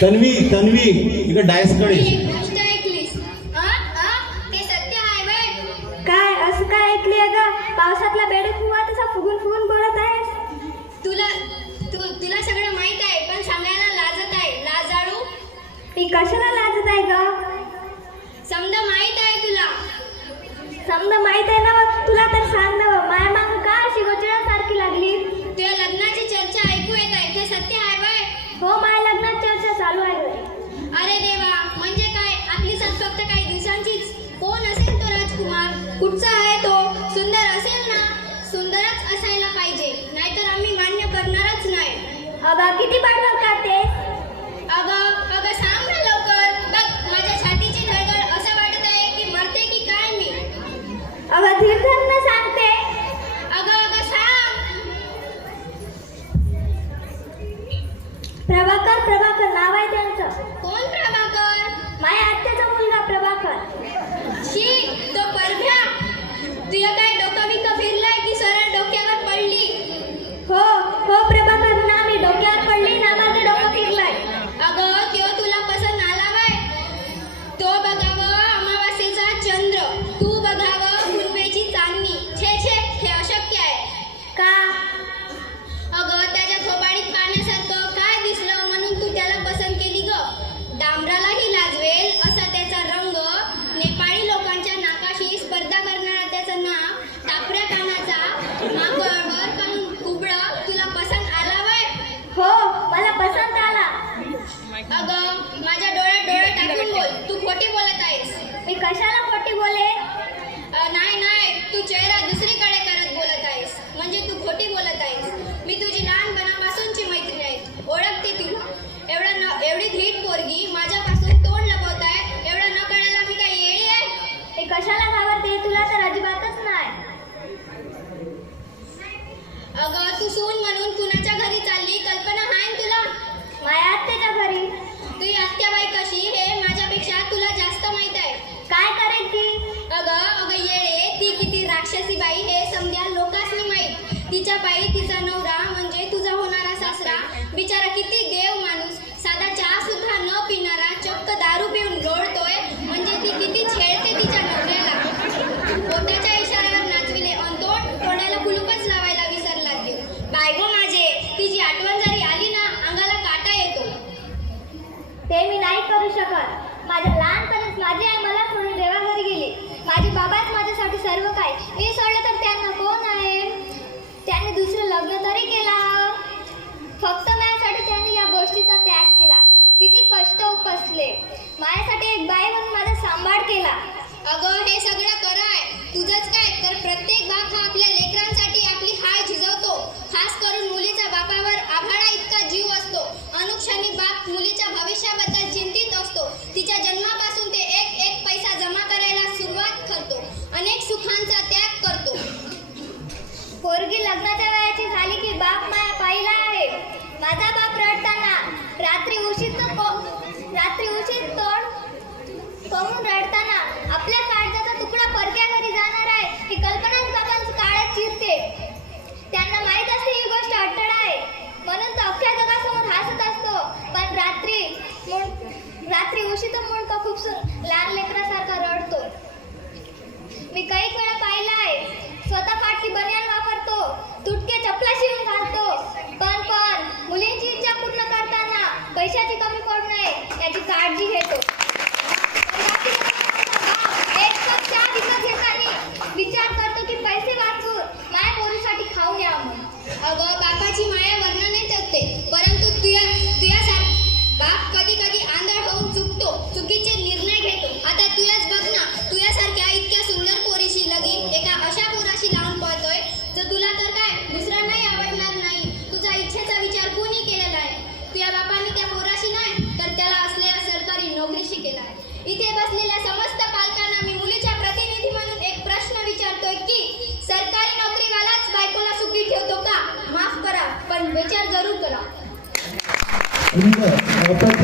तन्वी तन्वी इकडे डायसकडे. गोष्ट ऐकलीस? ते सत्य आहे बे. काय असं काय ऐकली ग? पावसातला बेडूक फुवा तसा फुगून फुगून बोलत आहेस. तुला सगळं माहित आहे पण सांगायला लाजत आहे. लाजाळू. मी कशाला लाजत आहे ग? समजा माहित आहे तुला. समजा माहित आहे ना मग तुला तर सांग ना. माया माग का अशी गोचळासारखी लागली? तुझ्या लग्नाची चर्चा ऐकू येत आहे. ते सत्य आहे बे. हो माझ्या लग्नात चर्चा चालू आहे. अरे देवा, म्हणजे काय? आपली साथ फक्त काही दिवसांचीच. कोण असेल तो राजकुमार? कुठचा आहे तो? सुंदर असेल ना? सुंदरच असायला पाहिजे, नाहीतर आम्ही मान्य करणारच नाही. अगं किती बडबड करतेस? अगं सांग ना लवकर. बघ माझ्या छातीची धडधड. असं वाटत आहे की मरते की काय मी. अगं धीर धर ना सांगते. अगं सांग. प्रभाकर नाव आहे त्यांचं. कोण प्रभाकर? माझ्या आत्याचा मुलगा प्रभाकर. शी, तो परभ्या. तुझं काय डोकं बिकं फिरलंय की सरळ डोक्यावर पडली? हो प्रभाकर ना मी डोक्यावर पडली ना माझं डोकं फिरलंय. अगं त्यो तुला पसंत आला बाय. तो बघावं अमावास्येचा चंद्र, तू बघावं पूर्वेची चांदणी. छे हे अशक्य आहे. का? अगं त्याच्या थोबाडीत पाण्यासारखं काय दिसलं म्हणून तू त्याला पसंत केली ग. डांबरालाही लाजवेल असा त्याचा रंग, नेपाळी लोकांच्या नाकाशी स्पर्धा करणारा त्याचा नाक, टापऱ्या कानाचा, मागवर काढून कुबडा. तुला पसंत आला बाय? हो मला पसंत आला. अगं माझ्या डोळ्यात डोळे टाकून बोल. तू खोटी बोलत आहेस. मी कशाला खोटी बोले? नाही, तू चेहरा दुसरीकडे करत बोलत आहेस. म्हणजे तू खोटी बोलत आहेस. मी तुझी लहानपणापासूनची मैत्रीण आहे. ओळखते तुला. एवढी धीट पोरगी माझ्यापासून तोंड लपवत आहे. एवढं न कळायला मी काय येडी आहे? मी कशाला घाबरते? तुला तर अजिबातच नाही. अगं तू सून म्हणून कुणाच्या घरी चालली कल्पना आहे तुला? माझ्या आत्याच्या घरी. तुझी आत्याबाई कशी हे माझ्यापेक्षा तुला जास्त माहित आहे. काय करेल ती? अगं येडे, ती किती राक्षसी बाई हे समजा लोकांनी माहीत. तिच्या पायी तिचा नवरा म्हणजे तुझा होणारा सासरा बिचारा किती देव माणूस. साधा चहा सुद्धा न पिणारा चक्क दारू पिऊन लोळतोय. म्हणजे ती किती छेडते तिच्या नवऱ्याला. पोटाच्या इशाऱ्यावर नाचविले अन तोंडाला कुलूपच लावायला विसरला देव. बाय गो माझे, तिची आठवण जरी आली ना अंगाला काटा येतो. ते मी नाही करू शकत. माझ्या लहानपणीच माझी आई मला सोडून देवाघरी गेली. माझे बाबाच माझ्यासाठी सर्व काय. मी सोडलं तर त्यांना कोण आहे? त्याने दुसरं लग्न तरी केला. फक्त माझ्यासाठी त्यांनी या गोष्टीचा त्याग केला. किती कष्ट उपसले. माझ्यासाठी एक बाई म्हणून माझा सांभाळ केला. अगं हे सगळं खरं आहे. तुझंच काय तर प्रत्येक बाप हा आपल्या लेकरांसाठी आपली हाय झिजवतो. खास करून मुलीचा बापावर आभाळा इतका जीव असतो. अनुक्षणी बाप मुलीच्या भविष्याबद्दल चिंतित असतो. तिच्या जन्मापासून ते एक पैसा जमा करायला सुरुवात करतो. अनेक सुखांचा त्याग करतो. पोरगी लग्नाच्या वयाची झाली की बाप माया पाहिला आहे. माझा बाप रडताना रात्री उशीत तोंड करून रडताना आपल्या काळजाचा तुकडा परक्या घरी जाणार आहे ही कल्पनाच बाबांचं काळात चिरते. त्यांना माहीत असते ही गोष्ट अट्टळ आहे म्हणून तो अख्ख्या जगासमोर हसत असतो. पण रात्री उशीत मुलगा खूप लहान लेकरासारखा रडतो. मी काही वेळा पाहिला आहे. स्वतः फाटकी बनियान वापरतो. तुटके चपला शिवून घालतो. पण मुलींची इच्छा पूर्ण करताना पैशाची कमी पडू नये याची काळजी घेतो. एक कप चहा विकत घेताना विचार करतो की पैसे वाचून माझ्या पोरीसाठी खाऊन यावं. अगं बापाची माया वर्णनेच असते. परंतु तुझ्यासारखा बाप कधी आंधळ होऊन चुकतो. चुकीचे निर्णय घेतो. आता तुझ्याच बघ ना, तुझ्यासारख्या इतक्या सुंदर पोरीशी लगीन एका अशा पोराशी लावून पळतोय तर तुला तर काय दुसऱ्यांनाही आवडणार नाही. तुझा इच्छेचा विचार कोणी केलेला आहे? तुझ्या बापाने त्या पोराशी नाही तर त्याला असलेल्या सरकारी नोकरीशी केला आहे. इथे बसलेल्या समस्त पालकांना मी मुलीच्या प्रतिनिधी म्हणून एक प्रश्न विचारतोय की सरकारी नोकरीवालाच बायकोला सुखी ठेवतो का? माफ करा पण विचार जरूर करा.